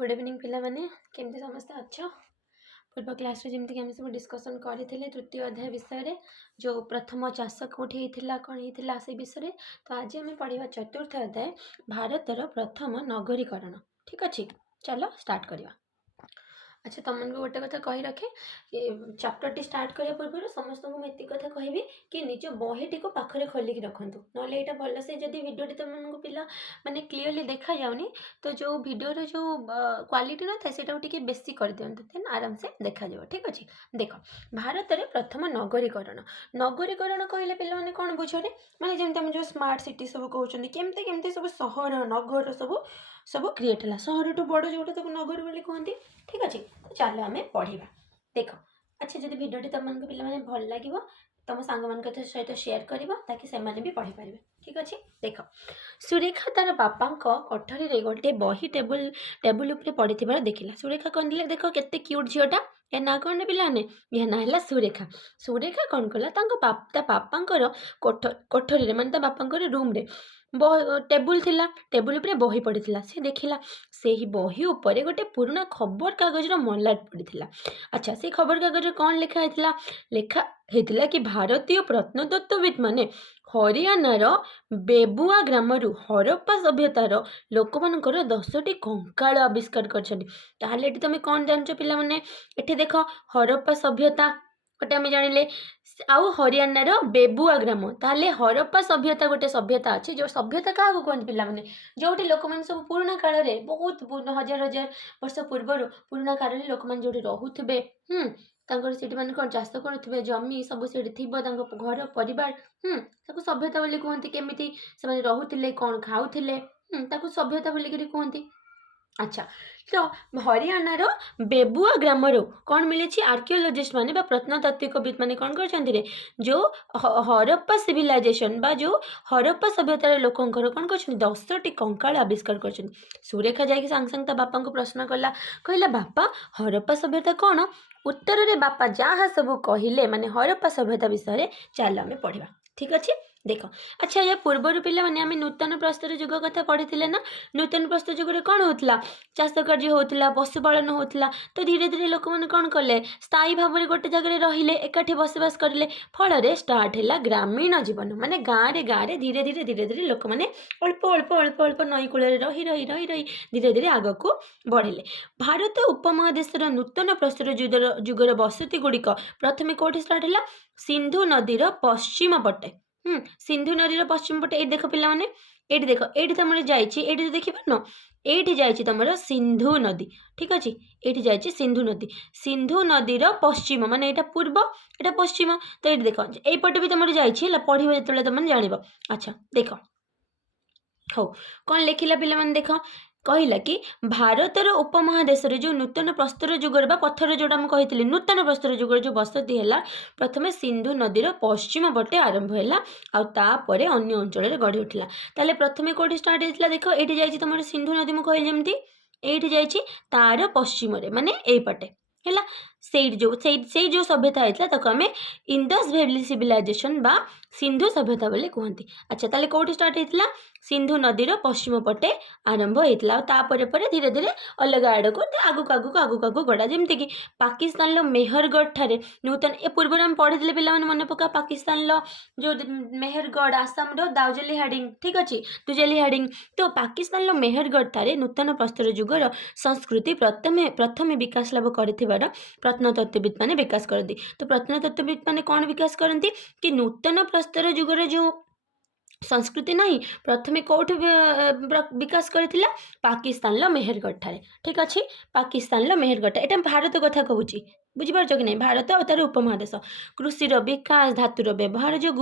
Good evening पिलामाने केमती समस्ते अच्छ पूर्व क्लास रे जमती आम सब डिस्कसन करते तृतीय अध्याय विषय जो प्रथम चाष कौटी कौन होता से विषय। तो आज आम पढ़ा चतुर्थ अध्याय भारतर प्रथम नगरीकरण। ठीक अच्छे चलो स्टार्ट करवा। अच्छा तुमको गोटे कथा कही रखे चैप्टर टी स्टार्ट करने पूर्व समस्त को मुझे कथा कहि कि निज बहीटी को पाखरे खोलिकी रखु ना यहाँ भल से जब भिडियोटी तुमको पिला माने क्लीयरली देखा जाऊनी तो जो भिडियो जो क्वालिटी न था से बेसी कर दिंतु देन आराम से देखा जाए। ठीक अच्छे देख भारत में प्रथम नगरीकरण नगरीकरण कहले पे कौन बुझे माने जमी जो स्मार्ट सिटी सब कहते केमती केमती सब सहर नगर सब क्रिएट है सहर टू बड़ जोटा तक नगर बोली कहते। ठीक अच्छे तो चलो आम पढ़ा देख। अच्छा जब भिडियोटी तुमको पे भल लगे तुम सांग मान सहित शेयर कर ताकि से भी पढ़ी पारे। ठीक अच्छे देख सुरेखा तार बापा कोठरी गोटे बही टेबुल टेबुल पड़ी देखला सुरेखा कौन देख केते क्यूट झीटा या ना कौन पिलाने या ना है सुरेखा। सुरेखा कौन कला बापांकर कोठरी माने बापांकर रूम रे टेबुल थिला टेबुल उपरे बही पड़ीला से देखला से ही बही उपरे गोटे पुराना खबर कागज मलाट पड़ीला। अच्छा से खबर कागज कौन लिखा होता लिखा होता कि भारतीय प्रत्नतत्वविद माने हरियाणार बेबुआ ग्राम हरप्पा सभ्यतार लोक मानकर 10टी कंकाल आविष्कार कर तुम कौन जान पिला माने एठी देख हरप्पा सभ्यता गोटे आम जानिले आउ हरियाणार बेबुआ ग्राम ताले हरप्पा सभ्यता गोटे सभ्यता अच्छी जो सभ्यता क्या कहते पिला माने जोटी लोक मैंने सब पुराना काल में बहुत हजार हजार वर्ष पूर्वर पुराना काल में लोक मैंने जो रोथे सीटी मैंने कौन चाष करुवे जमी सब से घर परिवार सभ्यता बोली कहते केमी से रोते कौन खाऊले सभ्यता बोलिक कहते। अच्छा तो हरियाणार बेबुआ ग्राम कौन मिली आर्कियोलोजिस्ट माने प्रत्नतात्विकविद माने कौन कर जो हरप्पा सिविलाइजेशन बा जो हरप्पा सभ्यतार लोकंकर कौन कर 10टी कंकाल आविष्कार कर। सुरेखा जाकि सांग सांग बापा को प्रश्न कला कहला बापा हरप्पा सभ्यता कौन उत्तर रे बापा जहाँ सब कहले माने हरप्पा सभ्यता विषय चल आम पढ़ा। ठीक अच्छे देख। अच्छा या पूर्वर पिला माने आम नूतन प्रस्तर युग कथा पढ़ी ना नूतन प्रस्तर युग कौन होता चाष कार्य होता पशुपालन होता तो धीरे धीरे लोक मैंने कौन कले स्थायी भाव में गोटे जगह रहिले एकाठी बसवास करें फल स्टार्ट है ग्रामीण जीवन माने गाँव में धीरे धीरे धीरे धीरे लोक मैंने अल्प अल्प अल्प अल्प नई कूल रही रही रही रही धीरे धीरे आग को बढ़े। भारत उपमहादेशर नूतन प्रस्तर युगर बसति गुड़िक प्रथम कौटी स्टार्ट है सिंधु नदीर पश्चिम पटे सिंधु नदीर पश्चिम पटे ये देख पिला माने ये देख ये तुम जाइए देखिपार ये जाइए तुम सिंधु नदी। ठीक अच्छे ये जाइए सिंधु नदी सिंधु नदीर पश्चिम माने यहाँ पूर्व यहाँ पश्चिम तो ये देख यपटे भी तुम जाइए पढ़े जो तुम जान। अच्छा देख हो कौन लिखला पे देख कहला कि भारतर उपमहादेशर जो नूतन प्रस्तर युगर बा पत्थर जोटा मुझे कही नूतन प्रस्तर युगर जो बसति है प्रथम सिंधु नदीर पश्चिम पटे आरंभ है आउे अन्य अंचल गढ़ी उठला ताले प्रथम कौटी स्टार्ट होता देख ये जाइए तुम सिंधु नदी मुझे कहली जमी ये जाइए तार पश्चिम माने यपटे है से जो सभ्यता होता आम इंडस वैली सिविलाइजेशन बा सिंधु सभ्यता बोली कहती। अच्छा ताले कौटी स्टार्ट होता सिंधु नदीर पश्चिम पटे आरंभ होता धीरे धीरे अलग आड़ को आगक आगक आगक आगक गड़ा जमती कि पाकिस्तान मेहरगढ़ ठारे नूतन ए पूर्व आम पढ़ी पे मन पका पाकिस्तान जो मेहरगढ़ आसाम दाउजेली हाडिंग। ठीक अच्छे दुजेली हाडिंग तो पाकिस्तान मेहरगढ़ ठारे नूतन प्रस्तर युगर संस्कृति प्रथम विकास लाभ कर प्रत्नतत्वविद माने विकास करती। तो प्रत्नतत्वविद माने कौन विकास करती कि नूतन प्रस्तर युगर जो संस्कृति नहीं प्रथमे कौट विकास करथिला पाकिस्तान मेहरगढ़ ठारे। ठीक अच्छे पाकिस्तान मेहरगढ़ एटा भारत कथा कहूँ बुझीपार कि नहीं भारत और तार उपमहादेश कृषि विकास धातुर व्यवहार जो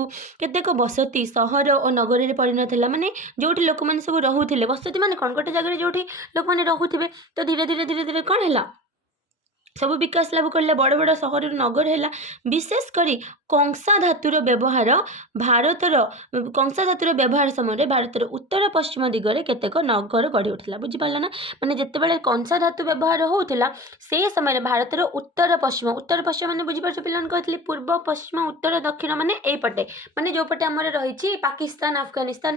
केतेक बसति सहर और नगर में परिणत है माने जो लोक मैंने सब रोते बसति माने कौन गोटे जगह जो लोक मैंने रोथे तो धीरे धीरे धीरे धीरे कौन है ସବୁ ବିକାଶ ଲାଭ କଲା ବଡ଼ ବଡ଼ ସହରରୁ ନଗର ହେଲା ବିଶେଷ କରି କଂସା ଧାତୁର ବ୍ୟବହାର ଭାରତର କଂସା ଧାତୁର ବ୍ୟବହାର ସମୟରେ ଭାରତର ଉତ୍ତର ପଶ୍ଚିମ ଦିଗରେ କେତେକ ନଗର ଗଢ଼ି ଉଠିଲା ବୁଝିପାରିଲ ନା ମାନେ ଯେତେବେଳେ କଂସା ଧାତୁ ବ୍ୟବହାର ହେଉଥିଲା ସେ ସମୟରେ ଭାରତର ଉତ୍ତର ପଶ୍ଚିମ ମାନେ ବୁଝିପାରୁଛ ପିଲାମାନଙ୍କୁ କହିଥିଲି ପୂର୍ବ ପଶ୍ଚିମ ଉତ୍ତର ଦକ୍ଷିଣ ମାନେ ଏଇପଟେ ମାନେ ଯେଉଁପଟେ ଆମର ରହିଛି ପାକିସ୍ତାନ ଆଫଗାନିସ୍ତାନ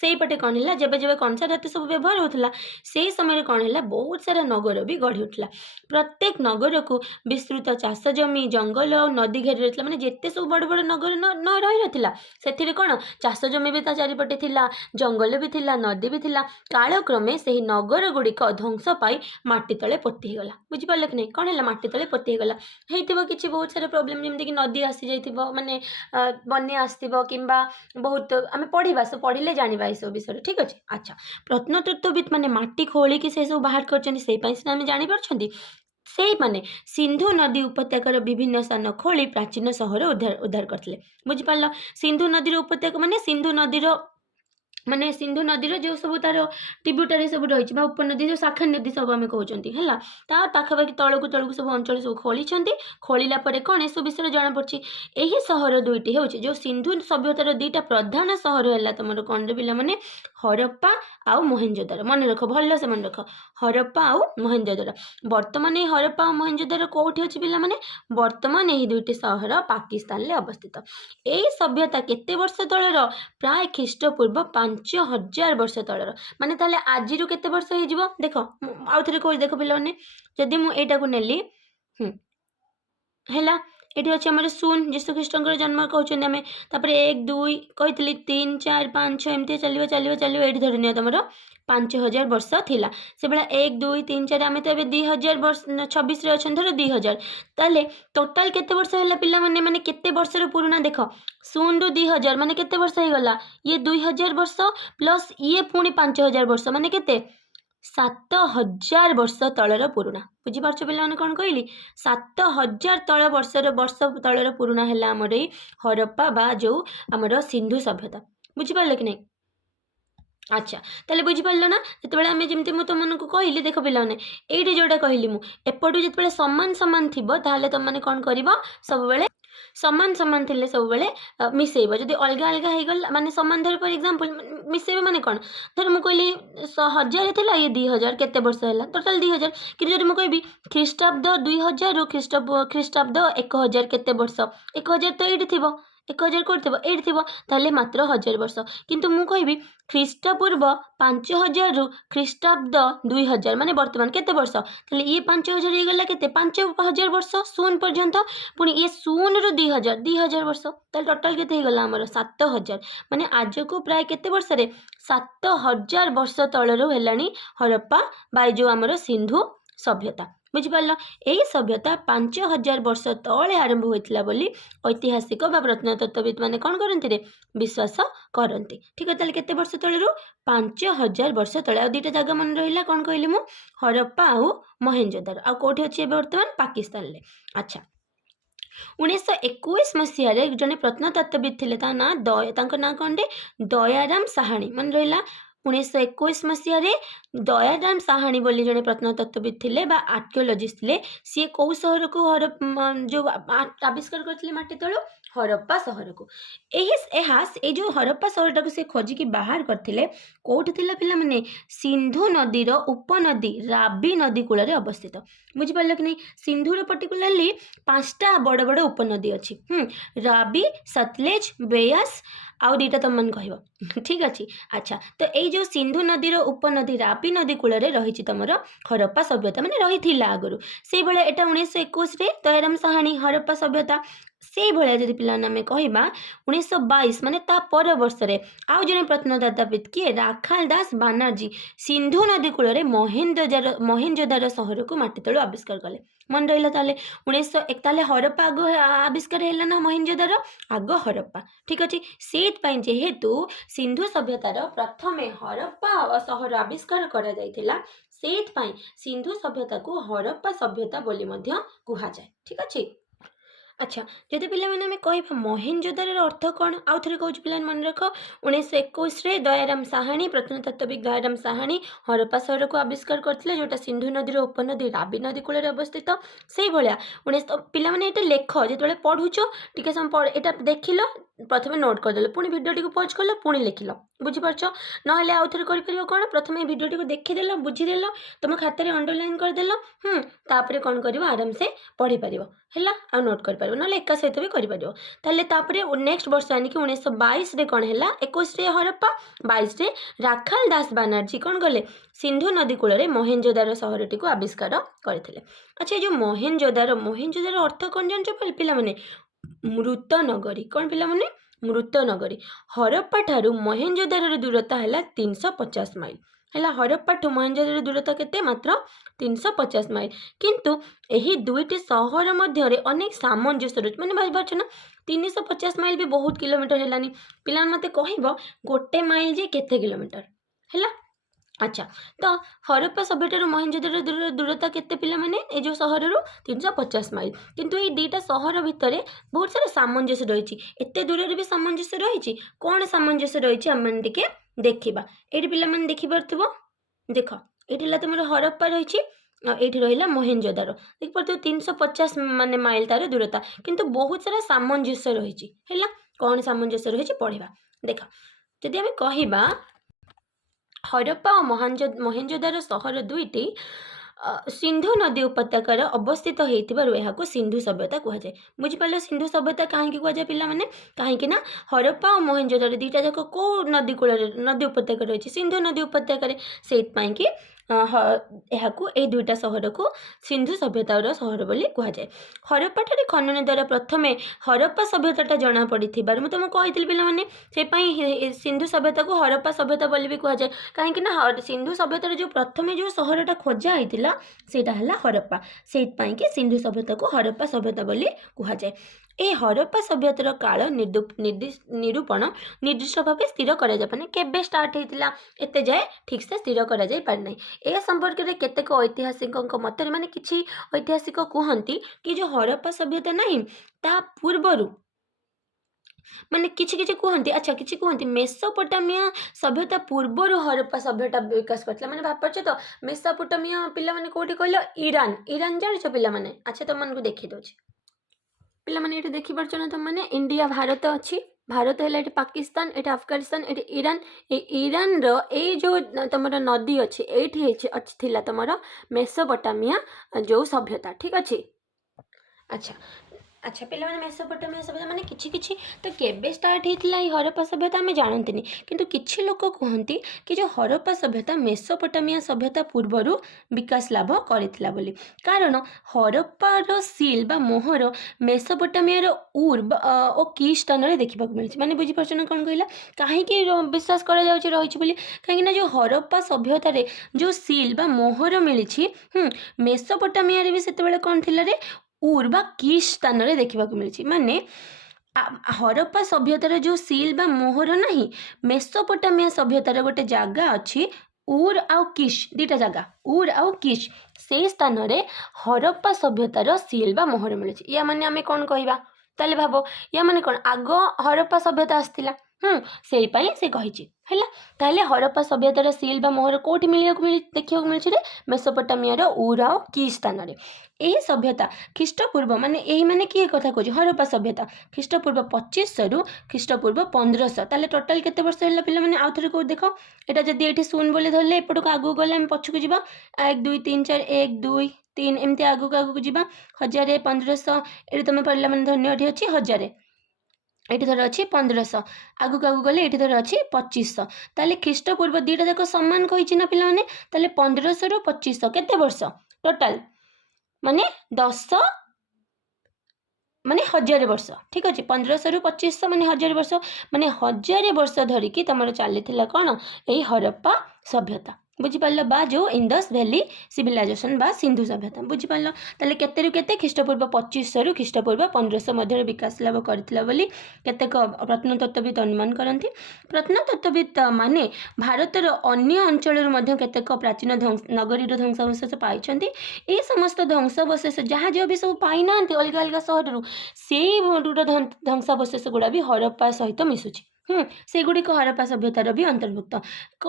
ସେଇପଟେ କ'ଣ ହେଲା ଯେବେ ଯେବେ କଂସା ଧାତୁ ସବୁ ବ୍ୟବହାର ହେଉଥିଲା ସେଇ ସମୟରେ କ'ଣ ହେଲା ବହୁତ ସାରା ନଗର ବି ଗଢ଼ି ଉଠିଲା ପ୍ରତ୍ୟେକ ନଗରକୁ ବିସ୍ତୃତ ଚାଷ ଜମି ଜଙ୍ଗଲ ଆଉ ନଦୀ ଘେରି ରହିଥିଲା ମାନେ ଯେତେ ସବୁ ବଡ଼ ବଡ଼ ନଗର ନ ରହିନଥିଲା ସେଥିରେ କ'ଣ ଚାଷ ଜମି ବି ତା ଚାରିପଟେ ଥିଲା ଜଙ୍ଗଲ ବି ଥିଲା ନଦୀ ବି ଥିଲା କାଳକ୍ରମେ ସେହି ନଗର ଗୁଡ଼ିକ ଧ୍ୱଂସ ପାଇ ମାଟି ତଳେ ପୋତି ହେଇଗଲା ବୁଝିପାରିଲ କି ନାହିଁ କ'ଣ ହେଲା ମାଟି ତଳେ ପୋତି ହେଇଗଲା ହେଇଥିବ କିଛି ବହୁତ ସାରା ପ୍ରୋବ୍ଲେମ୍ ଯେମିତିକି ନଦୀ ଆସିଯାଇଥିବ ମାନେ ବନ୍ୟା ଆସିଥିବ କିମ୍ବା ବହୁତ ଆମେ ପଢ଼ିଲେ ଜାଣିବା ଏସବୁ ବିଷୟରେ ଠିକ୍ ଅଛି ଆଚ୍ଛା ପ୍ରତ୍ନତତ୍ତ୍ୱବିତ୍ ମାନେ ମାଟି ଖୋଳିକି ସେସବୁ ବାହାର କରିଛନ୍ତି ସେଇ ପାଇଁ ସିନା ଆମେ ଜାଣିପାରୁଛନ୍ତି ସେଇମାନେ ସିନ୍ଧୁ ନଦୀ ଉପତ୍ୟକାର ବିଭିନ୍ନ ସ୍ଥାନ ଖୋଳି ପ୍ରାଚୀନ ସହର ଉଦ୍ଧାର କରିଥିଲେ ବୁଝିପାରିଲ ସିନ୍ଧୁ ନଦୀର ଉପତ୍ୟକା ମାନେ ସିନ୍ଧୁ ନଦୀର ଯେଉଁ ସବୁ ତାର ଟ୍ରିବ୍ୟୁଟାରି ସବୁ ରହିଛି ବା ଉପନଦୀ ଯେଉଁ ଶାଖା ନଦୀ ସବୁ ଆମେ କହୁଛନ୍ତି ହେଲା ତା ପାଖାପାଖି ତଳକୁ ସବୁ ଅଞ୍ଚଳ ସବୁ ଖୋଳିଛନ୍ତି ଖୋଳିଲା ପରେ କ'ଣ ଏସବୁ ବିଷୟରେ ଜଣାପଡ଼ୁଛି ଏହି ସହର ଦୁଇଟି ହେଉଛି ଯେଉଁ ସିନ୍ଧୁ ସଭ୍ୟତାର ଦୁଇଟା ପ୍ରଧାନ ସହର ହେଲା ତମର କ'ଣରେ ପିଲାମାନେ ହରପ୍ପା ଆଉ ମହେଞ୍ଜୋଦାରୋ ମନେ ରଖ ଭଲସେ ମନେ ରଖ ହରପ୍ପା ଆଉ ମହେଞ୍ଜୋଦାରୋ ବର୍ତ୍ତମାନ ଏହି ହରପ୍ପା ଆଉ ମହେଞ୍ଜୋଦାରୋ କେଉଁଠି ଅଛି ପିଲାମାନେ ବର୍ତ୍ତମାନ ଏହି ଦୁଇଟି ସହର ପାକିସ୍ତାନରେ ଅବସ୍ଥିତ ଏହି ସଭ୍ୟତା କେତେ ବର୍ଷ ତଳର ପ୍ରାୟ ଖ୍ରୀଷ୍ଟପୂର୍ବ 5000 ବର୍ଷ ତଳର ମାନେ ତାହେଲେ ଆଜିରୁ କେତେ ବର୍ଷ ହେଇଯିବ ଦେଖ ଆଉ ଥରେ କହୁଛି ଦେଖ ପିଲାମାନେ ଯଦି ମୁଁ ଏଇଟାକୁ ନେଲି ହେଲା ଏଠି ଅଛି ଆମର ଶୂନ ଯୀଶୁଖ୍ରୀଷ୍ଟଙ୍କର ଜନ୍ମ କହୁଛନ୍ତି ଆମେ ତାପରେ 1 2 କହିଥିଲି 3 4 5 6 ଏମିତି ଚାଲିବ ଏଇଠି ଧରି ନିଅ ତମର 5000 ବର୍ଷ ଥିଲା ସେଭଳିଆ 1 2 3 4 ଆମେ ତ ଏବେ 2000 ବର୍ଷ 26ରେ ଅଛନ୍ତି ଧର 2000 ତାହେଲେ ଟୋଟାଲ କେତେ ବର୍ଷ ହେଲା ପିଲାମାନେ ମାନେ କେତେ ବର୍ଷର ପୁରୁଣା ଦେଖ 0 ରୁ 2000 ମାନେ କେତେ ବର୍ଷ ହେଇଗଲା ଇଏ 2000 ବର୍ଷ ପ୍ଲସ୍ ଇଏ ପୁଣି 5000 ବର୍ଷ ମାନେ କେତେ 7000 ବର୍ଷ ତଳର ପୁରୁଣା ବୁଝିପାରୁଛ ପିଲାମାନେ କ'ଣ କହିଲି 7000 ବର୍ଷ ତଳର ପୁରୁଣା ହେଲା ଆମର ଏଇ ହରପ୍ପା ବା ଯେଉଁ ଆମର ସିନ୍ଧୁ ସଭ୍ୟତା ବୁଝିପାରିଲ କି ନାହିଁ ଆଚ୍ଛା ତାହେଲେ ବୁଝିପାରିଲ ନା ଯେତେବେଳେ ଆମେ ଯେମିତି ମୁଁ ତୁମମାନଙ୍କୁ କହିଲି ଦେଖ ପିଲାମାନେ ଏଇଠି ଯେଉଁଟା କହିଲି ମୁଁ ଏପଟୁ ଯେତେବେଳେ ସମାନ ଥିବ ତାହେଲେ ତୁମମାନେ କ'ଣ କରିବ ସବୁବେଳେ ସମାନ ଥିଲେ ସବୁବେଳେ ମିଶେଇବ ଯଦି ଅଲଗା ଅଲଗା ହେଇଗଲା ମାନେ ସମାନ ଧର ଫର ଏକ୍ଜାମ୍ପଲ୍ ମିଶେଇବ ମାନେ କ'ଣ ଧର ମୁଁ କହିଲି 1000 ଥିଲା ଇଏ 2000 କେତେ ବର୍ଷ ହେଲା ଟୋଟାଲ 2000 କିନ୍ତୁ ଯଦି ମୁଁ କହିବି ଖ୍ରୀଷ୍ଟାବ୍ଦ 2000ରୁ ଖ୍ରୀଷ୍ଟାବ୍ଦ 1000 କେତେ ବର୍ଷ 1000 ତ ଏଇଠି ଥିବ 1000 କେଉଁଠି ଥିବ ଏଇଠି ଥିବ ତାହେଲେ ମାତ୍ର 1000 ବର୍ଷ କିନ୍ତୁ ମୁଁ କହିବି ଖ୍ରୀଷ୍ଟପୂର୍ବ 5000ରୁ ଖ୍ରୀଷ୍ଟାବ୍ଦ 2000 ମାନେ ବର୍ତ୍ତମାନ କେତେ ବର୍ଷ ତାହେଲେ ଇଏ 5000 ହେଇଗଲା କେତେ 5000 ବର୍ଷ 0 ପର୍ଯ୍ୟନ୍ତ ପୁଣି ଇଏ 0ରୁ 2000 ବର୍ଷ ତାହେଲେ ଟୋଟାଲ କେତେ ହେଇଗଲା ଆମର 7000 ମାନେ ଆଜକୁ ପ୍ରାୟ କେତେ ବର୍ଷରେ 7000 ବର୍ଷ ତଳରୁ ହେଲାଣି ହରପ୍ପା ବା ଯେଉଁ ଆମର ସିନ୍ଧୁ ସଭ୍ୟତା ବୁଝିପାରିଲ ଏହି ସଭ୍ୟତା 5000 ବର୍ଷ ତଳେ ଆରମ୍ଭ ହୋଇଥିଲା ବୋଲି ଐତିହାସିକ ବା ପ୍ରତ୍ନତତ୍ତ୍ୱବିତ୍ ମାନେ କ'ଣ କରନ୍ତି ରେ ବିଶ୍ୱାସ କରନ୍ତି ଠିକ୍ ଅଛି ତାହେଲେ କେତେ ବର୍ଷ ତଳରୁ 5000 ବର୍ଷ ତଳେ ଆଉ ଦୁଇଟା ଜାଗା ମନେ ରହିଲା କ'ଣ କହିଲି ମୁଁ ହରପ୍ପା ଆଉ ମହେଞ୍ଜୋଦାରୋ ଆଉ କେଉଁଠି ଅଛି ଏବେ ବର୍ତ୍ତମାନ ପାକିସ୍ତାନରେ ଆଚ୍ଛା 1921 ମସିହାରେ ଜଣେ ପ୍ରତ୍ନତତ୍ତ୍ୱବିତ୍ ଥିଲେ ତାଙ୍କ ନାଁ କ'ଣଟେ ଦୟାରାମ ସାହାଣୀ ମନେ ରହିଲା 1921 ମସିହାରେ ଦୟାରାମ ସାହାଣୀ ବୋଲି ଜଣେ ପ୍ରତ୍ନତତ୍ତ୍ୱବିତ୍ ଥିଲେ ବା ଆର୍କିଓଲୋଜିଷ୍ଟ ଥିଲେ ସିଏ କେଉଁ ସହରକୁ ଯେଉଁ ଆବିଷ୍କାର କରିଥିଲେ ମାଟି ତଳୁ ହରପ୍ପା ସହରକୁ ଏଇ ଯେଉଁ ହରପ୍ପା ସହରଟାକୁ ସେ ଖୋଜିକି ବାହାର କରିଥିଲେ କେଉଁଠି ଥିଲା ପିଲାମାନେ ସିନ୍ଧୁ ନଦୀର ଉପନଦୀ ରାବି ନଦୀ କୂଳରେ ଅବସ୍ଥିତ ବୁଝିପାରିଲ କି ନାହିଁ ସିନ୍ଧୁର ପର୍ଟିକୁଲାରଲି 5ଟା ବଡ଼ ବଡ଼ ଉପନଦୀ ଅଛି ରାବି ସତଲେଜ ବେୟାସ ଆଉ ଦୁଇଟା ତୁମମାନେ କହିବ ଠିକ୍ ଅଛି ଆଚ୍ଛା ତ ଏଇ ଯେଉଁ ସିନ୍ଧୁ ନଦୀର ଉପନଦୀ ରାବି ନଦୀ କୂଳରେ ରହିଛି ତୁମର ହରପ୍ପା ସଭ୍ୟତା ମାନେ ରହିଥିଲା ଆଗରୁ ସେଇଭଳିଆ ଏଇଟା 1921ରେ ଦୟାରାମ ସାହାଣୀ ହରପ୍ପା ସଭ୍ୟତା ସେଇଭଳିଆ ଯଦି ପିଲାମାନେ ଆମେ କହିବା 1922 ମାନେ ତା ପର ବର୍ଷରେ ଆଉ ଜଣେ ପ୍ରତ୍ନତତ୍ତ୍ୱବିତ୍ କିଏ ରାଖାଲ ଦାସ ବାନାର୍ଜୀ ସିନ୍ଧୁ ନଦୀ କୂଳରେ ମହେଞ୍ଜୋଦାରୋ ସହରକୁ ମାଟି ତଳୁ ଆବିଷ୍କାର କଲେ ମନେ ରହିଲା ତାହେଲେ 1901 ତାହେଲେ ହରପ୍ପା ଆଗ ଆବିଷ୍କାର ହେଲା ନା ମହେଞ୍ଜୋଦାରୋ ଆଗ ହରପ୍ପା ଠିକ୍ ଅଛି ସେଇଥିପାଇଁ ଯେହେତୁ ସିନ୍ଧୁ ସଭ୍ୟତାର ପ୍ରଥମେ ହରପ୍ପା ସହର ଆବିଷ୍କାର କରାଯାଇଥିଲା ସେଇଥିପାଇଁ ସିନ୍ଧୁ ସଭ୍ୟତାକୁ ହରପ୍ପା ସଭ୍ୟତା ବୋଲି ମଧ୍ୟ କୁହାଯାଏ ଠିକ୍ ଅଛି अच्छा जदि पिलामाने आमे कहबा मोहेनजोदारोर अर्थ कौन आउ थे कहूँ पिला मन रख 1921 दयाराम साहानी प्रत्नतत्त्वविद दयाराम साहानी हरप्पा सहर को आविष्कार करथिले जोटा सिंधु नदी उपनदी रावी नदी कूल अवस्थित से भाया 19 पिलामाने एटा लेख जो पढ़ुच टिके समय एटा देखिल प्रथम नोट करदेल पुणी भिडियोटी को पॉज कल पुणी लिखिल बुझीपारछ ना आउ थे कर कौन प्रथम भिडियोटी को देखीदेल बुझीदेल तुम खातार अंडरलाइन करदेल तापर कौन कर आराम से पढ़ी पार है आ नोट कर ना एका सहित भी कर नेक्स्ट वर्ष यानी कि 1922 कौन है 21 हरप्पा 22 राखाल दास बानार्जी कौन कले सिंधु नदी कूल मोहेनजोदारो सहरटी को आविष्कार करते। अच्छा ये जो मोहेनजोदारो अर्थ कौन जान पिला माने मृत नगरी कौन पिला माने मृत नगरी हरप्पा ठारू मोहेनजोदारोर दूरता है 350 माइल है हरप्पा ठू मोहेनजोदारोर दूरता केते मात्र 350 माइल किंतु यही दुईटी सहर मध्य अनेक सामंजस्य रही मैंने भाई पार्छ ना 350 माइल भी बहुत किलोमीटर है पिला मत कह गोटे माइल जे केते किलोमीटर है। अच्छा तो हरप्पा सभ्यतार मोहेनजोदारो दूरता केते पिला माने ए जो सहर 350 माइल किंतु ये दुईटा सहर भितर बहुत सारा सामंजस्य रही एते दूर भी सामंजस्य रही कौन सामंजस्य रही आम टिके देखा ये पिला माने देखिपार देख ये तुम हरप्पा रही ये रहा मोहेनजोदारो देख पार 350 माने माइल तार दूरता किंतु बहुत सारा सामंजस्य रही है कौन सामंजस्य रही पढ़ा देख जदि आम कहबा हरप्पा और मोहेनजोदारो सहर दुईटी सिंधु नदी उपत्यकार अवस्थित होती सिंधु सभ्यता कहुए बुझिपाल सिंधु सभ्यता कहीं कहुए पिला माने कहीं हरप्पा और मोहेनजोदारो दुईटा जाक कौ नदी कूल नदी उपत्यका रही सिंधु नदी उपत्यकार से यह दुईटा सहर को सिंधु सभ्यतार सहर बोली कहुए। हरप्पा ठारे खनन द्वारा प्रथम हरप्पा सभ्यता जना पड़ी मुझे तुमको कही पे सिंधु सभ्यता को हरप्पा सभ्यता बोली भी कहुए कहीं सिंधु सभ्यतार जो प्रथम जो सहरटा खोजा होता सेटा है हरप्पा से सिंधु सभ्यता को हरप्पा सभ्यता बोली कहुए। ए हरप्पा सभ्यतार काल निरूपण निर्दिष्ट भाव स्थिर कर स्टार्ट होता एते जाए ठीक से स्थिर कर पारना ए संपर्क में केतेक ऐतिहासिक मत माने किछि ऐतिहासिक कहती कि जो हरप्पा सभ्यता नहीं ता पूर्वर माने किछि किछि कहती अच्छा किछि कहती मेसोपोटामिया सभ्यता पूर्वर हरप्पा सभ्यता विकास करथिला माने भाब पारछ तो मेसोपोटामिया पिला माने कोठी कहलो ईरान ईरान जानछ पिला माने अच्छा तुम मन को देखि दोछ पिला माने एटा देखि पारछ ना तुम माने इंडिया भारत अछि भारत है ये पाकिस्तान ये अफगानिस्तान ये ईरान ईरान रो ए जो तुम नदी अच्छी ये थिला तुम मेसोपोटामिया जो सभ्यता ठीक अच्छे। अच्छा अच्छा पिला माने मेसोपोटामिया सभ्यता माने किछि किछि तो केबे स्टार्ट होता है हरप्पा सभ्यता आम जानते किंतु किछि लोक कहती कि जो हरप्पा सभ्यता मेसोपोटामिया सभ्यता पूर्वर विकास लाभ करथिला बोली कारण हरप्पार सील बा मोहर मेसोपोटामियार उर ओ की स्थान में देखा मिली माने बुझीपार ना कौन कहला कहीं विश्वास करी कहीं जो हरप्पा सभ्यतार जो सील बा मोहर मिली मेसोपोटामिया भी से कौन थिला रे उर बा की स्थान में देखा मिली माने हरप्पा सभ्यतार जो सील बा मोहर नहीं मेसोपोटामिया सभ्यतार गोटे जगह अच्छी उर आउ किश दीटा जगह उर आउ किश से स्थान में हरप्पा सभ्यतार सील बा मोहर मिली या माने आमे कौन कहवा ताले भाव या माने कौन आग हरप्पा सभ्यता आसला से कही ताले हरप्पा सभ्यतार सील बा मोहर कोठी देखा मिली मेसोपोटामियार उर आउ की स्थान में यही सभ्यता ख्रीष्टपूर्व माने यही माने किए कथा कहूँ हरप्पा सभ्यता ख्रीष्टपूर्व 2500 रु ख्रीष्टपूर्व 1500 ताले टोटाल केते वर्ष है पिला माने आउ थरे को देख एटा जदी एठी शून्य बोले धरले एपटो को आगु गले हम पछकु जीवा 1 2 3 4 1 2 3 एमती आगु जीवा 1000 1500 एठी तुम पढ़ला माने धन्य एठी अछि 1000 एठी धर अच्छी 1500 आगु गले एठी धर अच्छी 2500 ताले ख्रीष्टपूर्व दुईटा जाक समान कही ना पिला माने ताले 1500 रु 2500 केते वर्ष टोटाल माने 10 माने 1000 वर्ष ठीक अच्छे 1500 रु 2500 माने 1000 वर्ष माने 1000 वर्ष धरिकी तुम चली कौन यही हरप्पा सभ्यता बुझिपार बा जो इंदस वैली सिविलाइजेशन बा सिंधु सभ्यता बुझिपार ताले केते केते ख्रीष्टपूर्व 2500 रु ख्रीष्टपूर्व 1500 मध्य विकास लाभ करथिला बोली केतेक प्रत्नतत्त्वविद अनुमान करती। प्रत्नतत्त्वविद माने भारतर अन्य अंचल केतेक प्राचीन नगरीर ध्वंसावशेष पाई ये समस्त ध्वंसावशेष जहाँ जो भी सब पाई ना अलग अलग सहर से ध्वंसावशेष गुड़ा भी हरप्पा सहित मिशुची से गुड़िक हरप्पा सभ्यतार भी अंतर्भुक्त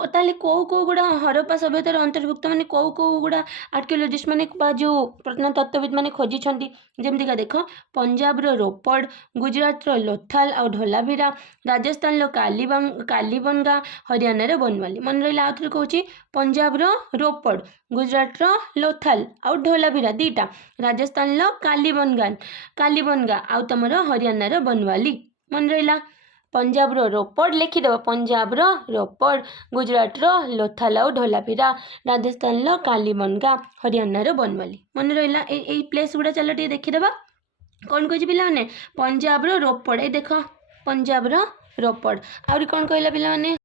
ताले कौ गुड़ा हरप्पा सभ्यतार अंतर्भुक्त माने कौ गुड़ा आर्कियोलोजिस्ट माने जो प्रत्नतत्त्वविद माने खोजी जमतीका देख पंजाब रोपड़ गुजरात लोथाल आ ढोलाभिरा राजस्थान कालीबंगा हरियाणा बनवाली मन रहा आउ थे कौच पंजाब रोपड़ गुजरात लोथाल आ ढोलाभिरा दीटा राजस्थान कालीबंगा आउ तुम हरियाणा बनवाली मन रहा पंजाब रोपड़ लिखिदेव पंजाब रोपड़ गुजरात लोथाल आ ढोलाभिरा राजस्थान कालीबंगा हरियाणा बनवाली मन रहा यही प्लेस गुड़ा चलो टे देखीदेवा कौन कह पे पंजाब रोपड़ ये देख पंजाब रोपड़ आहरी कौन कहला पे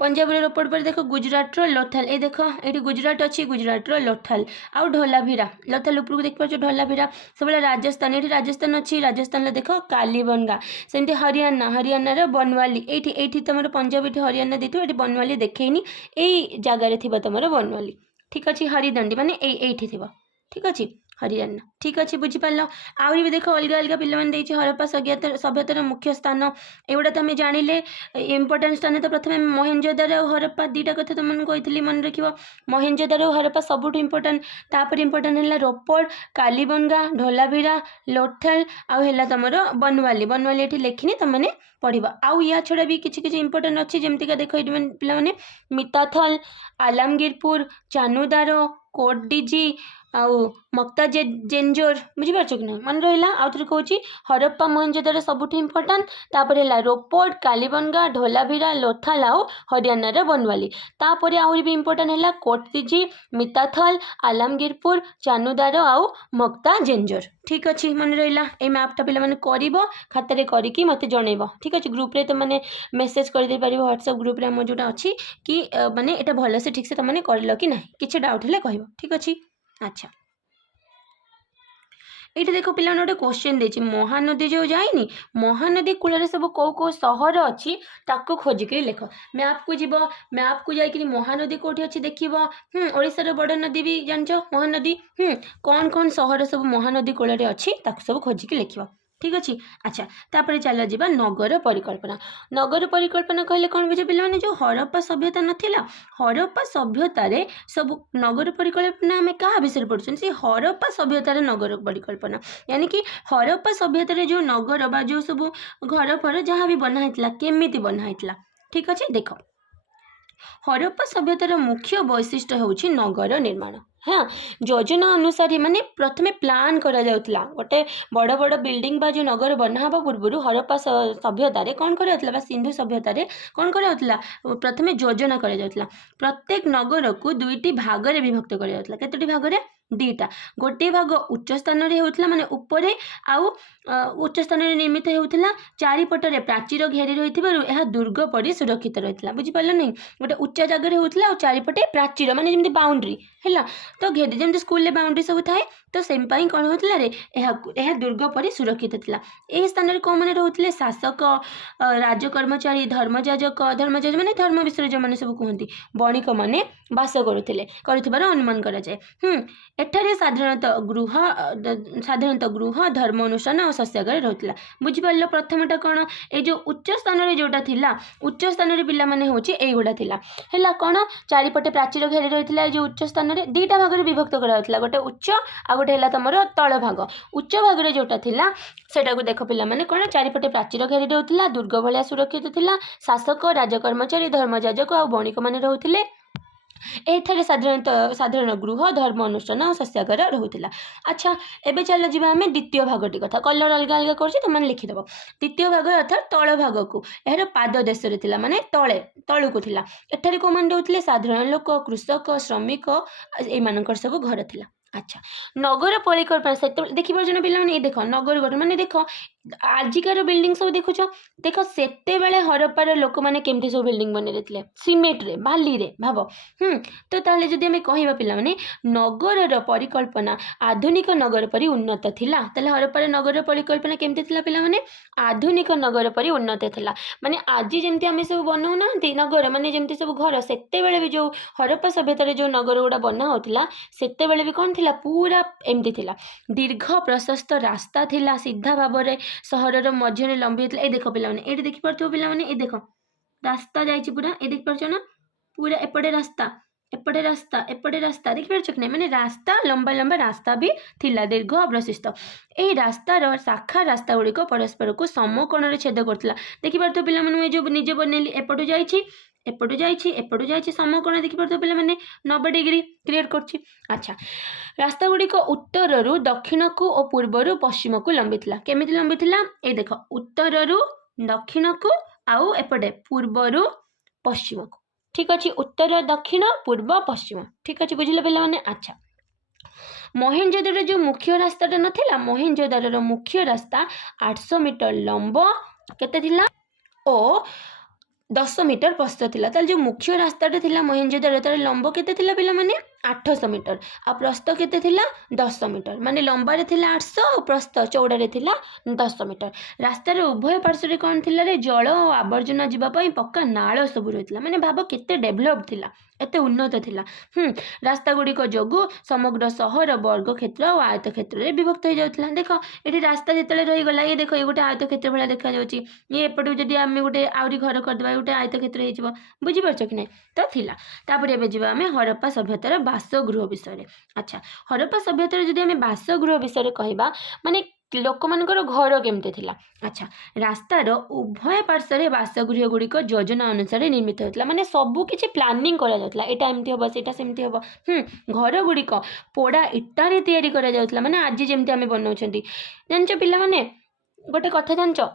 पंजाब रोपड़ पर देख गुजरात लोथाल ये देख ये गुजरात अच्छी गुजरात लोथाल आउ ढोलाभिरा लोथाल उपरକୁ देख पाछ ढोलाभिरा सब राजस्थान ये राजस्थान अच्छी राजस्थान देख कालीबंगा सेमती हरियाणा बनवाली ये तुम पंजाब ये हरियाणा देखो ये बनवाली देखनी यही जगार थी तुम बनवाली ठीक अच्छे हरिदंडी माने ये थी ठीक अच्छे हरियाणा ठीक अच्छे बुझीपार आहरी भी देख अलग अलग पे हरप्पा सभ्यतार मुख्य स्थान एगुड़ा तो आम जानिले इम्पोर्टाट स्थान तो प्रथम मोहेंजोदारो और हरप्पा दीटा कथा तुमको कही मन रख मोहेंजोदारो और हरप्पा सबुठ इम्पोर्टाट तापर इम्पोर्टाट है रोपड़ कालीबंगा ढोलाभिरा लोथाल आउ तुम बनवाली ये लिखनी तुमने पढ़ आउ या छड़ा भी किसी इम्पोर्टाट अच्छी जमतीका देख पे मिताथल आलमगीरपुर चानुदारो कोटडीजी आउ मक्ता जेंजोर बुझीपार कि ना मन रहा आउ थे कौच हरप्पा मोहेंजोदारो सबुठ इम्पोर्टाट तापर है रोपड़ कालीबंगा ढोलाभिरा लोथाल आउ हरियाणा बनवाली तापर आहरी भी इम्पोर्टाट है कोटडीजी मिताथल आलमगीरपुर चानुदारो आउ मक्ता जेंजोर ठीक अच्छे मन रहा ये मैपटा पे कर खातार करके मत जनइब ठीक अच्छे ग्रुप तो मैंने मेसेज करदे पार व्हाट्सएप ग्रुप आम जोटा अच्छी कि माने एटा भल से ठीक से तुमने कर कि ना किसी डाउट है कह ठीक अच्छे अच्छा ये देख पे गोटे क्वेश्चन देती महानदी जो जाए महानदी कूल सब कौ कौ सहर अच्छी ताको खोजिक लिख मैप को जीव मैप को जाकि महानदी कौटी अच्छी देख ओडिशार बड़ नदी भी जान महानदी कौन कौन सहर सब महानदी कूल अच्छी सब खोजिक लिख ठीक अच्छे अच्छा तापर चल जा नगर परिकल्पना कहले कौन बुझे पे जो हरप्पा सभ्यता नाला हरप्पा सभ्यतार सब नगर परिकल्पना आम क्या विषय पढ़ुं से हरप्पा सभ्यतार नगर परिकल्पना यानी कि हरप्पा सभ्यतार जो नगर बा जो सब घर फर जहाँ भी बनाई केमी बनाई ठीक अच्छे देख हरप्पा सभ्यतार मुख्य वैशिष्ट्य होउछि नगर निर्माण हाँ योजना अनुसार माने प्रथमे प्लान करा जाउतला गोटे बड़ बड़ बिल्डिंग बा जो नगर बनावा पूर्व हरप्पा सभ्यतार कौन करा सिंधु सभ्यतार कौन करा प्रथमे योजना करा जाउतला प्रत्येक नगर को दुईटी भाग में विभक्त करा जाउतला केतोटी भाग रे दीटा गोटे भाग उच्च स्थान होता माने उपरे आउ उच्च स्थान निर्मित होता चारिपटे प्राचीर घेरी रही दुर्ग पड़ी सुरक्षित रही है बुझीपार नहीं गोटे उच्च जगह होता चारिपटे प्राचीर माने जमी बाउंड्री है तो घेरी जमी स्कूल बाउंड्री सब थाए तो से कौन होता रे दुर्ग पड़ी सुरक्षित था यह स्थान में कौन मैंने रोते शासक राजकर्मचारी धर्मजाजक माने धर्म विषय जो मैंने सब कहते बणिक मैंने बास कर अनुमान कराए एठारे साधारणतः गृह धर्म अनुष्ठान और शस्यागार रहता बुझीपार प्रथमटा कौन ये जो उच्च स्थान जोटा थिला उच्च स्थान पे मैंने हूँ युड़ा है कौन चारिपटे प्राचीर घेरी रही है जो उच्च स्थान में दीटा भाग में विभक्त कराला गोटे उच्च आ गोटे है तुम तल भाग उच्च भाग में जोटा थिला सेटा को देख पे मैंने कौन चारिपटे प्राचीर घेरी रहता दुर्ग भाया सुरक्षित थिला शासक राजकर्मचारी धर्मजाजक आ बणिक मैंने रोते एठारे साधारण गृह धर्म अनुष्ठान और शस्यागार रोला अच्छा एबे चल जा आम द्वितीय भागटी कथा कलर अलग अलग कर लिखिदेव द्वितीय भाग अर्थात तल भाग को यार पाद देश माने तले तलू था एठारे कौन मैंने रोते साधारण लोक कृषक श्रमिक ये सब घर था अच्छा नगर परिकल्पना से देखिए पे ये देख नगर गठन माने देख आजिकार बिल्डिंग सब देखुछ देख सेते बेले हरप्पार लोक मैंने केमती सब बिल्डिंग बनै देथिले सीमेंट रे बाली रे भाव तो ताले जदि आमे कहिबा पिला माने नगर परिकल्पना आधुनिक नगर परि उन्नत थिला ताले हरप्पार नगर परिकल्पना केमती थिला पिला माने आधुनिक नगर परि उन्नत थिला माने आज जेमती आमे सब बनाउ नांती नगर माने जेमती सब घर सेते बेले भी जो हरप्पा सभ्यतार जो नगर गुड़ा बना होतिला सेते बेले भी कोन थिला पूरा एमती थिला दीर्घ प्रशस्त रास्ता थिला सीधा भाबरे सहरर मझे लंबी होता ये देख पिला ये देखिपो पिला ये देख रास्ता जाइए पूरा ये देखिपार ना पूरा एपटे रास्ता देखिपार कि नहीं माने रास्ता लंबा लंबा रास्ता भी थिला दीर्घ प्रशस्त यही रास्तार शाखा रास्ता गुड़िक परस्पर को समकोण छेद करता देखिपार पिला मुझे जो निजे बनैली एपटू जाइए समकोण देखिपार पिला 90 डिग्री क्रिएट करछि। अच्छा रास्ता गुड़िक उत्तर दक्षिण को और पूर्वर पश्चिम को लंबी थिला केमिति लंबी थिला ए देख उत्तर दक्षिण को आउ एपटे पूर्वर पश्चिम को ठीक अच्छे उत्तर दक्षिण पूर्व पश्चिम ठीक अच्छे बुझिले पिला माने। अच्छा मोहेंजोदारो जो मुख्य रास्ताटा नथिला मोहेंजोदारो मुख्य रास्ता 800 मीटर लंब केते थिला ओ 10 मीटर प्रस्थ थिला ताल जो मुख्य रास्ताटा थिला मोहेंजोदारो तार लंब केते थिला पिला माने 800 मीटर आ प्रस्थ केते थिला 10 मीटर माने लंबारे थिला 800 और प्रस्थ चौड़ारे थिला 10 मीटर रास्तार उभय पार्श्व कौन थिला रे जल और आवर्जना जीवा पई पक्का नाळ सब रहितला माने भाबो केते डेभलप थिला एते उन्नत थिला। रास्ता गुड़िक जोगु समग्र सहर वर्ग क्षेत्र और आयत क्षेत्र में विभक्त हो जाउतला देख ये रास्ता जिते रही गला ये देख ये गोटे आयत क्षेत्र भाया देखा जाउची ये एपटू जदि आमे गोटे आउरी घर करदबा गोटे आयत क्षेत्र हो बुझी पारछ कि नहीं तो थिला। तापर एबे जिबा आमे हरप्पा सभ्यतार बासगृह विषय। अच्छा हरप्पा सभ्यतार जदि आमे बासगृह विषय कहबा माने लोक मानकर घर केमते थिला। अच्छा रास्तार उभय पार्श्व बासगृह गुड़िक योजना अनुसार निर्मित होता माने सबू किछि प्लानिंग करा जाउतला एटा एमती होबो सेटा सेमती होबो घर गुड़िक पोड़ा इटारे तैयारी करा जाउतला माने आज जेमती आमे बनाउछंती जानचो पिला माने गोटे कथा जानचो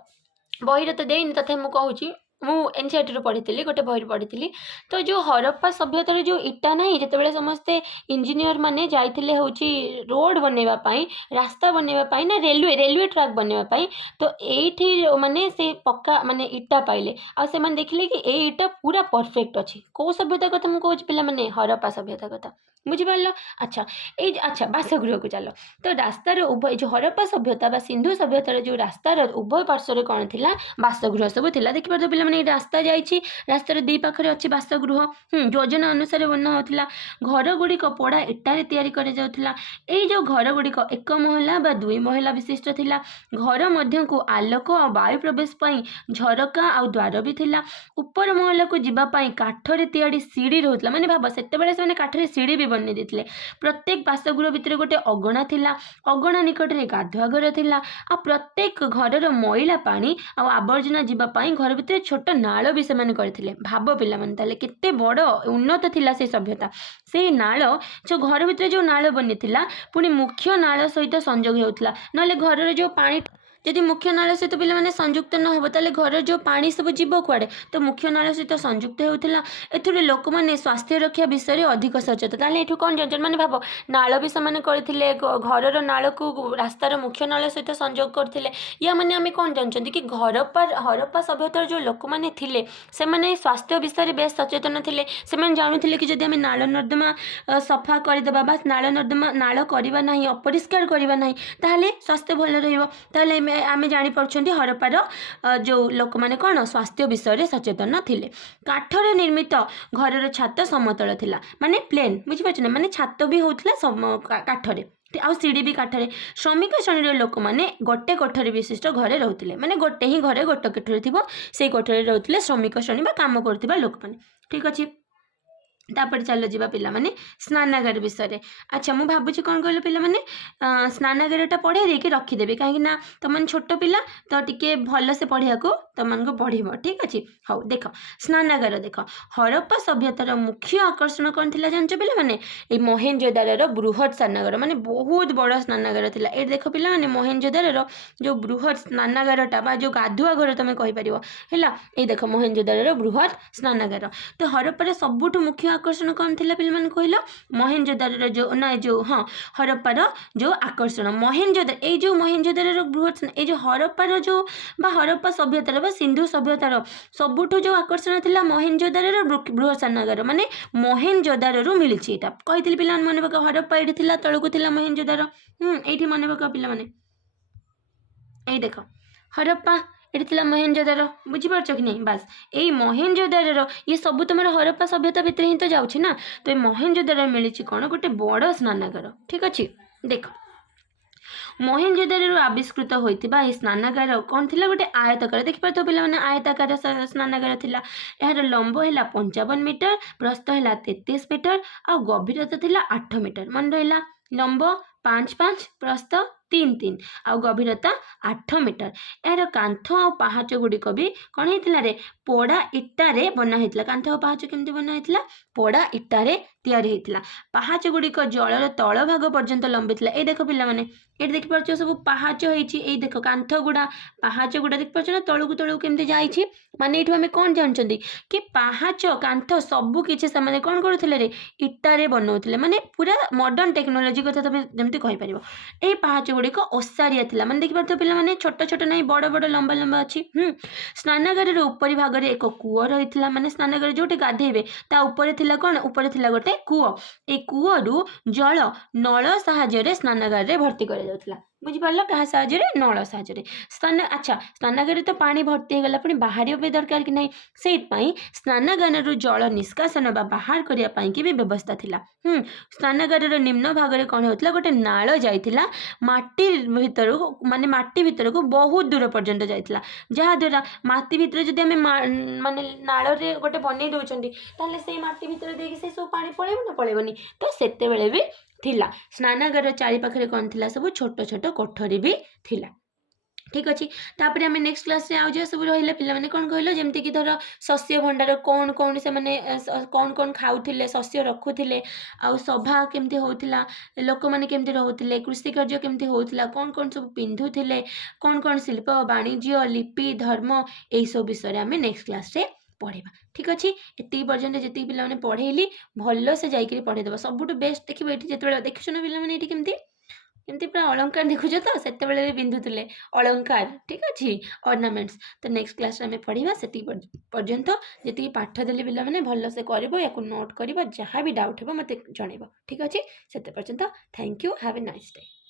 बहिर तो देइनि तथे मु कहूची मु एनसीईआरटी पढ़ी गोटे बही पढ़ी तो जो हरप्पा सभ्यतार जो इटा नहीं जिते समस्ते इंजीनियर माने जाइथिले होची रोड बनैबा पई रास्ता बनैबा पई ना रेलवे ट्रैक बनैबा पई तो एठी माने से पक्का माने इटा पाइले आ से माने देखिले कि ए इटा पूरा परफेक्ट अछि को सभ्यता कथा मु कहूची पिला माने हरप्पा सभ्यता कथा बुझी पारलो। अच्छा ए अच्छा बासगृह को चलो तो रास्तार उभय जो हरप्पा सभ्यता बा सिंधु सभ्यतार जो रास्तार उभय पार्श्व कौन थिला बासगृह सब थिला देखि पारतो पिला माने रास्ता जाइछि रास्तार दी पाखरे अछि बासगृह योजना अनुसार बना होतिला घर गुड़िक पोड़ा इटारे तैयारी करा जाउतिला ए जो घर गुड़िक एक महला बा दुई महला विशिष्ट थिला घर मध्य को आलोक और वायु प्रवेश पई झरका और द्वार भी थिला ऊपर महला को जिबा पई काठरे तैयारी सीढ़ी रहउतला माने भाबो सेते बेले से काठरे सीढ़ी भी बनै देथिले प्रत्येक बासगृह भितर गोटे अगणा थिला अगणा निकट रे गाधुआ घर थिला आ प्रत्येक घरर मैला पानी आ आवर्जना जीवा पई घर भितर छोट नाळ भी से माने करथिले भाबो पिला माने ताले केते बड़ उन्नत थिला से सभ्यता से नाळ जो घर भितर जो नाळ बनि थिला पुनी मुख्य नाळ सहित संजोग हेउतला नले घरर जो पानी जदि मुख्य नाळ सहित पिला माने संयुक्त न हो ताले घर जो पानी सब जीव कुआडे तो मुख्य नाळ सहित संयुक्त हेउतला एथुरे लोक माने स्वास्थ्य रक्षा विषय रे अधिक सचेतन ताले एठु कोन जन माने भाबो नाळ भी समान करथिले घरर नाळ को रास्तार मुख्य नाळ सहित संयोग करथिले या माने आमे कोन जानचंती कि घर पर हरप्पा सभ्यतार जो लोक माने थिले से माने स्वास्थ्य विषय रे बेस सचेतन थिले से माने जानुथिले कि जदि आमे नाळ नर्दमा सफा करि देबा बा नाळ नर्दमा नाळ करिबा नाही अपरिष्कार करिबा नाही ताले स्वास्थ्य भल रहइबो ताले आमे जानी परछंती हरप्पार जो लोक माने कोन स्वास्थ्य विषय रे सचेतन थिले काठरे निर्मित घरर छात समतल थिला माने प्लेन बुझि पाछने माने छात भी होतला काठरे आउ सीढ़ी भी काठरे श्रमिक श्रेणी लोक माने गोटे कोठरी विशिष्ट घरे रहउतिले माने गोटे ही घरे गोटे कोठरी थिबो सेई कोठरी रहउतिले श्रमिक श्रेणी बा काम करथिबा लोक माने ठीक अछि। तापर चलो जीवा पिला माने स्नानागार विषय। अच्छा मु भाबुची कौन कहलो पिला माने स्नानागारटा पढ़े देके रखिदेबे कहीं ना तुम छोट पिला तो टिके भल से पढ़िया को तुमको पढ़ ठीक अच्छे। हाँ देख स्नानागार देख हरप्पा सभ्यतार मुख्य आकर्षण कौन थी जानच पे मैंने ये मोहेंजोदारोर बृहत स्नानागार माने बहुत बड़ स्नानागार था। ये देख पे मैंने मोहेंजोदारोर जो बृहत स्नानागारटा बा जो गाधुआ घर तुम कहीपर है। ये देख मोहेंजोदारोर बृहत स्नानागार। तो हरप्पार सबुठ मुख्य आकर्षण कौन थी पे मैंने कहल मोहेंजोदारोर जो ना जो हाँ हरप्पार जो आकर्षण मोहेंजोदार ये जो मोहेंजोदारोर बृहत ये जो हरप्पार जो बा हरप्पा सभ्यतार बा सिंधु सभ्यतार सबुठ जो आकर्षण थी मोहेंजोदारोर बृहत स्नानागार माने मोहेंजोदारो मिली कही पे मन पक हरप्पा ये तलू थी मोहेंजोदारो ये मन पक पे देख हरप्पा ये थी मोहेंजोदारो बुझीपार कि नहीं बस यही मोहेंजोदारोर ये सब तुम हरप्पा सभ्यता भितर ही तो जाऊँच ना। तो ये मोहेंजोदारो मिली कौन गोटे बड़ स्नानागार ठीक अच्छे। देख मोहेंजोदारो आविष्कृत होता स्नानागार कौन थी गोटे आयताकार देखिपार पे आयताकार स्नानागार थी। यार लंब है 55 मीटर प्रस्थ है 33 मीटर आ गभीरता थी 8 मीटर मन रहा लंब 5-5 प्रस्थ 3-3 आ गभीरता 8 मीटर। यार कांथ आ पाहाच गुड़िक भी कौन होता रे पोड़ा इट्टारे बना होता। कांथ आ पाहाच केमती बना होता पोड़ा इट्टारे तैयारी होता। पाहाच गुड़िक जलर तल भाग पर्यंत लंबी था। ये देख पे मैंने ये देखिपार सब पाहाच होती देख कांथ गुड़ा पाहाच गुड़ा देखिपार ना तलू तलू केमती जाइए माने ये आम कौन जानते कि पाहाच कांथ सबकि से कौन करुले रे इट्टारे बनाऊे माने पूरा मॉडर्न टेक्नोलोजी कथा तुम जमी कहीपर। यही पाहाच गुड़िक ओसारिया था मैंने देखिपार पे मैंने छोट छोट नहीं बड़ बड़ लंबा लंबा अच्छी। स्नानागार उपरी भाग में एक कूଅ रही है माने स्नानागार जो गाधेबे ता ऊपर थिला कौन ऊपर थिला गोटे कूଅ ए कूअरु जल नल साहाय्य स्नानागार रे भर्ती कर जाउथला बुझिपार क्या साहाଯ୍य नल साहाय्य स्नान अच्छा स्नानागार तो पानी भर्ती होगा पुणी बाहर भी दरकार कि नहीं से स्नानागार जल निष्कासन बाहर करने की भी व्यवस्था थिला। स्नानागार निम्न भाग में कौन होता गोटे नाल जाइथिला माटी भीतर माने माटी भीतर को बहुत दूर पर्यंत जाइथिला जहाद्वारा माटी भीतर जदि आम माने नाल रे गोटे बनै दउछंती ताले से माटी भीतर देकी से सब पानी पळेबो ना पळेबोनी तो सेते बेले भी थिला। स्नानागार चारि पाखरे कौन थिला सब छोट छोट कोठरी भी थिला ठीक अच्छे। तापर आम नेक्स्ट क्लास रे आज सब रहा पे मैंने कौन कहल जमती कि धर शस्य भंडार कौन कौन से मैंने कौन कौन खाऊले शस्य रखुले आउ सभा केमती होता लोक मैंने केमती रोते कृषि कार्य केमती होता कौन कौन सब पिंधुले कौन कौन शिल्प वाणिज्य लिपि धर्म यही सब विषय आम नेक्स्ट क्लास रे पढ़ा ठीक अच्छे। ये पर्यटन जी पे पढ़ेली भल से जाकि पढ़ेदेव सबुठ बेस्ट देखो ये जो देखु ना पे ये केमती एमती पूरा अलंकार देखुच तो से भी पिंधुले अलंकार ठीक अच्छे अर्नामेंट्स। तो नेक्स्ट क्लास में पढ़ा से पर्यंत जी पाठ देली पे मैंने भल से कर नोट कर जहाँ भी डाउट हो मत जन ठीक अच्छे से पर्यंत thank you have a nice day.